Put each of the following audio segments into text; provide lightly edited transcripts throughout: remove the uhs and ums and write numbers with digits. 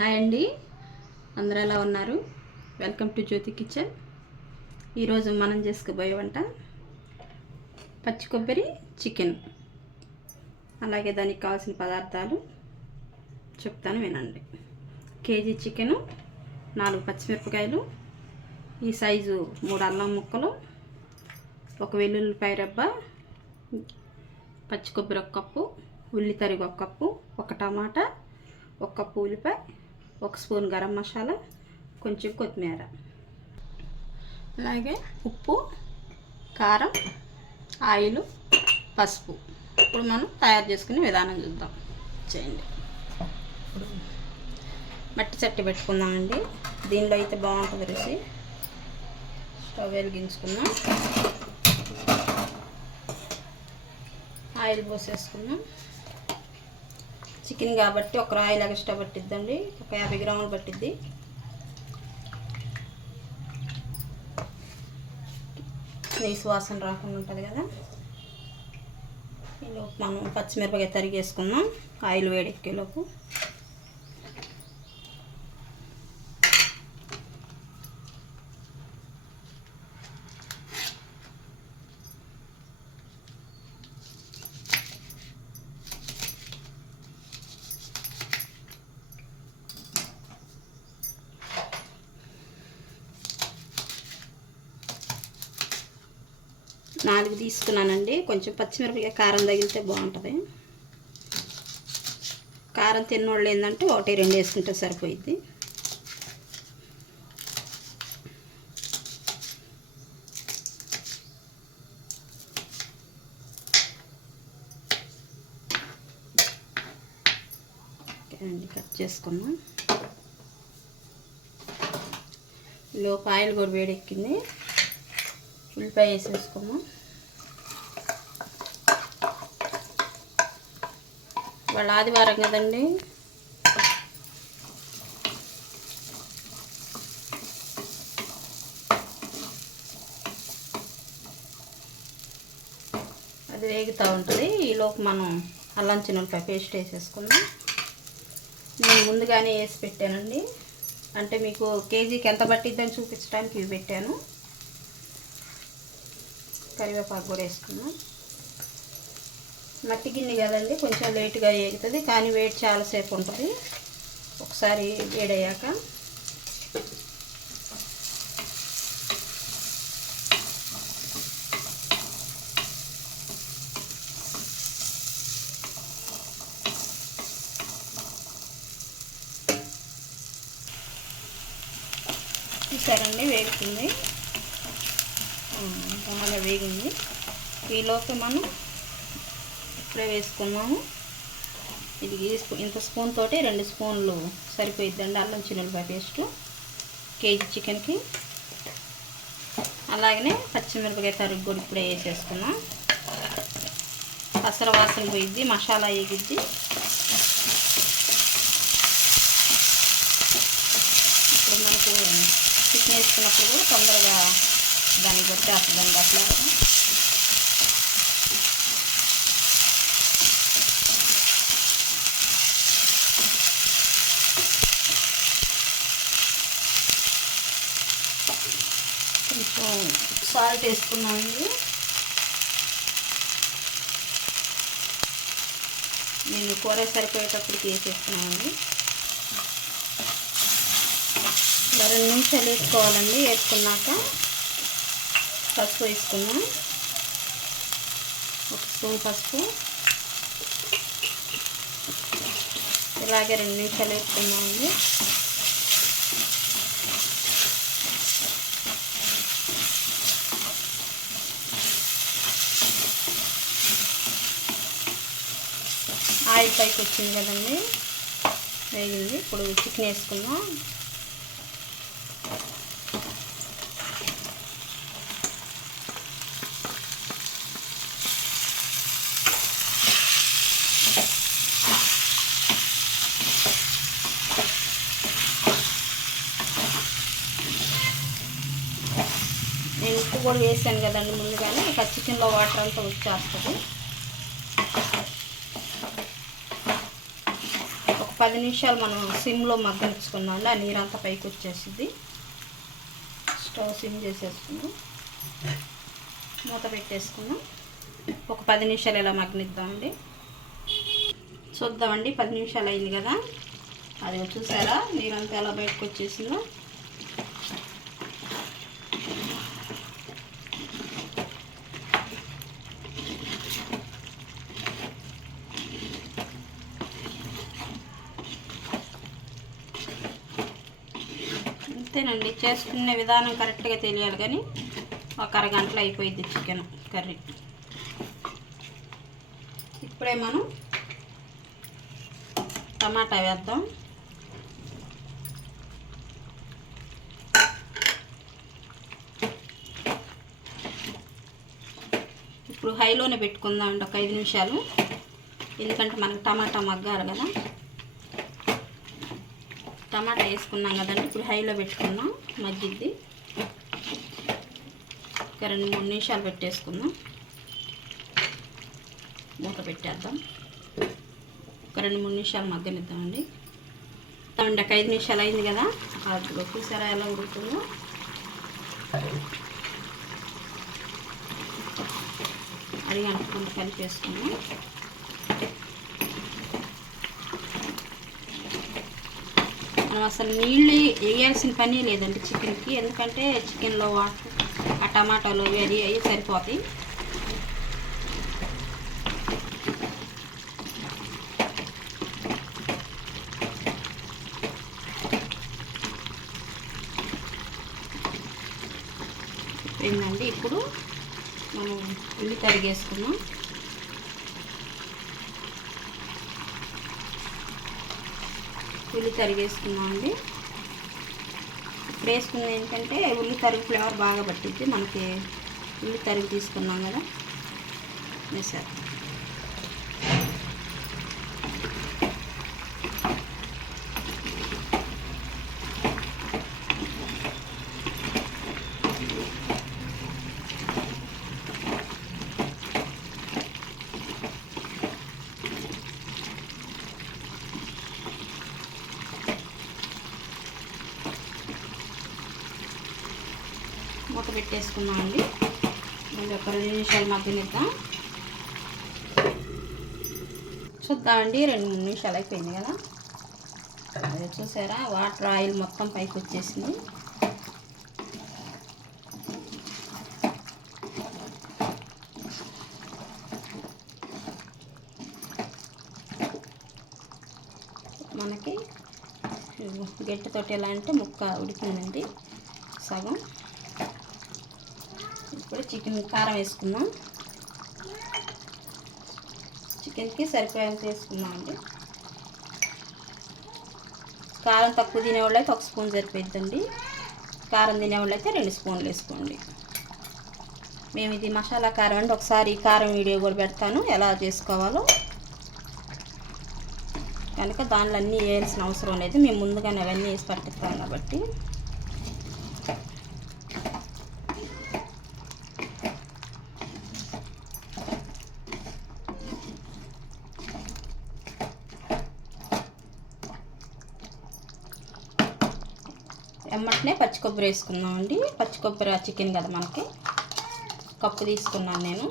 Hi అండి, అందరూ ఎలా ఉన్నారు? Welcome to Jyoti kitchen. ఈరోజు మనం చేసుకోబోయే వంట పచ్చి కొబ్బరి చికెన్. అలాగే దానికి కావాల్సిన పదార్థాలు చెప్తాను వినండి. కేజీ చికెను, 4 పచ్చిమిరపకాయలు, ఈ సైజు 3 అల్లం ముక్కలు, 1 వెల్లుల్లిపాయ రెబ్బ, పచ్చి కొబ్బరి 1 కప్పు, ఉల్లి తరుగు 1 కప్పు, 1 టమాటా, 1 కప్పు ఉల్లిపాయ, 1 స్పూన్ గరం మసాలా, కొంచెం కొత్తిమీర, అలాగే ఉప్పు, కారం, ఆయిల్, పసుపు. ఇప్పుడు మనం తయారు చేసుకునే విధానం చూద్దాం. చేయండి. మట్టి చట్టి పెట్టుకుందామండి. దీనిలో అయితే బాగుంటుంది రుచి. స్టవ్ వెలిగించుకుందాం. ఆయిల్ పోసేసుకుందాం. చికెన్ కాబట్టి ఒక ఆయిల్ ఎక్స్ట్రా పట్టిద్దండి, ఒక 50 గ్రాములు పట్టిద్ది. నీసు వాసన రాకుండా ఉంటుంది కదా. ఈలోపు మనం పచ్చిమిరపకాయ తరిగేసుకుందాం. ఆయిల్ వేడెక్కేలోపు నాలుగు తీసుకున్నానండి. కొంచెం పచ్చిమిరపకాయ కారం తగిలితే బాగుంటుంది. కారం తిన్నోళ్ళు ఏంటంటే 1-2 వేసుకుంటే సరిపోయిద్ది. అండి కట్ చేసుకున్నాం. లోపు ఆయిల్ కూడా వేడెక్కింది. ఉల్లిపాయ వేసేసుకున్నాం. వాళ్ళ ఆదివారం కదండి, అది వేగుతూ ఉంటుంది. ఈలోపు మనం అల్లం చిన్నులపాయ పేస్ట్ వేసేసుకుందాం. నేను ముందుగానే వేసి పెట్టానండి, అంటే మీకు కేజీకి ఎంత పట్టిద్దని చూపించడానికి ఇవి పెట్టాను. కరివేపాకు కూడా వేసుకున్నాం. మట్టి గిన్నె కదండి, కొంచెం లేట్గా వేగుతుంది, కానీ వేడి చాలాసేపు ఉంటుంది. ఒకసారి వేడయ్యాక చూసారండి, వేగుతుంది, బాగా వేగింది. ఈలోపు మనం ఇప్పుడే వేసుకున్నాము. ఇది ఇంత స్పూన్ తోటి 2 స్పూన్లు సరిపోయిద్దండి అల్లం చిన్నులపాయ పేస్టు కేజీ చికెన్కి. అలాగనే పచ్చిమిరపకాయ తరుగు కూడా ఇప్పుడే వేసేసుకున్నాం. పసర వాసన పోయిద్ది, మసాలా వేగిద్ది. ఇప్పుడు మనకు చికెన్ వేసుకున్నప్పుడు కూడా తొందరగా దాన్ని కొట్టేస్తుందండి అట్లా. కొంచెం సాల్ట్ వేసుకున్నామండి. నేను కూర సరిపోయేటప్పటికి వేసేసుకున్నామండి. 2 నిమిషాలు వేసుకోవాలండి. వేసుకున్నాక పసుపు వేసుకున్నాం. 1 స్పూన్ పసుపు. ఇలాగే 2 నిమిషాలు వేసుకున్నామండి. ఆయిల్ పైకి వచ్చింది కదండి, వేగింది. ఇప్పుడు చికెన్ వేసుకుందాం. నేను ఉప్పు కూడా వేసాను కదండి ముందుగానే, ఇక చికెన్లో వాటర్ అంతా వచ్చేస్తుంది. 10 నిమిషాలు మనం సిమ్లో మగ్గనిచ్చుకుందాం అండి. ఆ నీరంతా పైకి వచ్చేస్తుంది. స్టవ్ సిమ్ చేసేసుకుందాం, మూత పెట్టేసుకుందాం. ఒక 10 నిమిషాలు ఇలా మగ్గనిద్దామండి. చూద్దామండి, 10 నిమిషాలు అయింది కదా. అది చూసారా నీరంతా ఎలా బయటకు వచ్చేసిందో. అంతేనండి, చేసుకునే విధానం కరెక్ట్గా తెలియాలి కానీ ఒక అరగంటలో అయిపోయింది చికెన్ కర్రీ. ఇప్పుడే మనం టమాటా వేద్దాం. ఇప్పుడు హైలోనే పెట్టుకుందామండి ఒక 5 నిమిషాలు, ఎందుకంటే మనకు టమాటా మగ్గాలి కదా. టమాటా వేసుకున్నాం కదండి, ఇప్పుడు హైలో పెట్టుకుందాం, మగ్గిద్ది. ఒక 2-3 నిమిషాలు పెట్టేసుకుందాం, మూత పెట్టేద్దాం. ఒక 2-3 నిమిషాలు మగ్గనిద్దామండి. ఒక 5 నిమిషాలు అయింది కదా. అప్పుడు చూసారా ఎలా ఉడుకుతుందో. అడిగంటుకుంటూ కలిపేసుకుందాం. మనం అసలు నీళ్ళు వేయాల్సిన పని లేదండి చికెన్కి, ఎందుకంటే చికెన్లో వాటర్ ఆ టమాటాలు అవి సరిపోతాయి. ఏంటండి, ఇప్పుడు మనం ఉల్లి తరిగేసుకున్నాం. ఉల్లి తరిగేసుకున్నాం అండి. ఇప్పుడు వేసుకున్నది ఏంటంటే ఉల్లి తరుగు ఫ్లేవర్ బాగా పట్టింది మనకి. ఉల్లి తరుగు తీసుకున్నాం కదా, వేసారు. మూత పెట్టేసుకున్నామండి. మళ్ళీ ఒక 2 నిమిషాలు మగ్గనిద్దాం. చూద్దామండి, 2-3 నిమిషాలు అయిపోయింది కదా. అది చూసారా వాటర్ ఆయిల్ మొత్తం పైకి వచ్చేసింది. మనకి గట్టితోటి ఎలా అంటే ముక్క ఉడికిందండి సగం. ఇప్పుడు చికెన్ కారం వేసుకుందాం. చికెన్కి సరిపోయేంత వేసుకుందాం అండి. కారం తక్కువ తినేవాళ్ళు అయితే 1 స్పూన్ సరిపోద్దండి. కారం తినేవాళ్ళు అయితే 2 స్పూన్లు వేసుకోండి. మేము ఇది మసాలా కారం అండి, ఒకసారి కారం వీడియో కూడా పెడతాను ఎలా చేసుకోవాలో. కనుక దానిలో అన్నీ వేయాల్సిన అవసరం లేదు, మేము ముందుగానే అవన్నీ వేసి పట్టుకుంటాం కాబట్టి. ఎమ్మటనే పచ్చి కొబ్బరి వేసుకుందామండి. పచ్చి కొబ్బరి చికెన్ కదా మనకి, కప్పు తీసుకున్నాను నేను.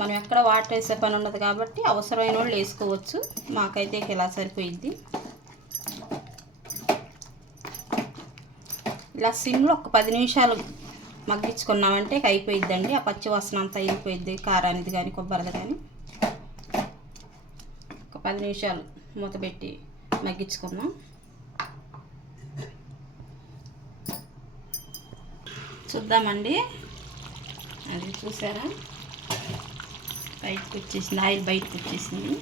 మనం ఎక్కడ వాటర్ వేసే పని ఉండదు కాబట్టి అవసరమైన వాళ్ళు వేసుకోవచ్చు. మాకైతే ఇలా సరిపోయిద్ది. ఇలా సిమ్లో ఒక 10 నిమిషాలు మగ్గించుకున్నామంటే అయిపోయిద్దండి. ఆ పచ్చి వాసన అంతా అయిపోయిద్ది, కారానిది కానీ కొబ్బరిది కానీ. ఒక 10 నిమిషాలు మూత పెట్టి మగ్గించుకుందాం. చూద్దామండి, అది చూసారా బయటకు వచ్చేసింది, ఆయిల్ బయటకు వచ్చేసింది.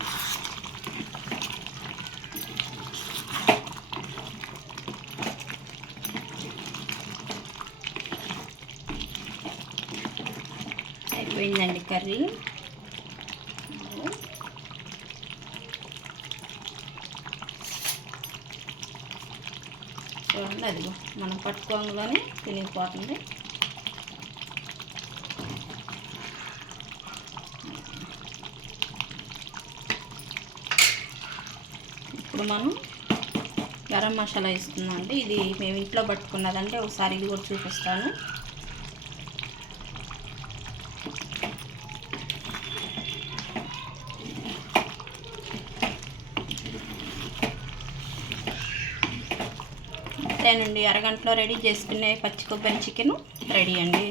అయిపోయిందండి కర్రీ. చూడండి, అదిగో మనం పట్టుకోగానే తినిగిపోతుంది. ఇప్పుడు మనం గరం మసాలా వేసుకుందాం అండి. ఇది మేము ఇంట్లో పట్టుకున్నదంటే ఒకసారి ఇది కూడా చూపిస్తాను. అంతేనండి, అరగంటలో రెడీ చేసుకునే పచ్చి కొబ్బరి చికెన్ రెడీ అండి.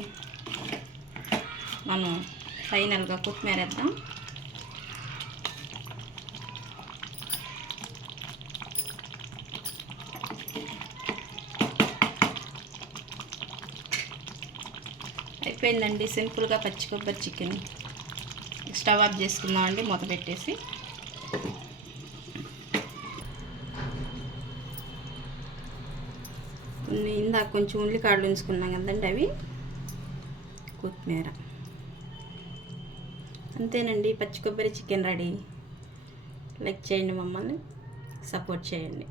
మనం ఫైనల్గా కొత్తిమీర వేద్దాం. అయిపోయిందండి సింపుల్గా పచ్చి కొబ్బరి చికెన్. స్టవ్ ఆఫ్ చేసుకుందామండి మూత పెట్టేసి. ఇందాక కొంచెం ఉల్లికాడలు ఉంచుకున్నాం కదండి, అవి కొత్తిమీర. అంతేనండి, పచ్చి కొబ్బరి చికెన్ రెడీ. లైక్ చేయండి, మమ్మల్ని సపోర్ట్ చేయండి.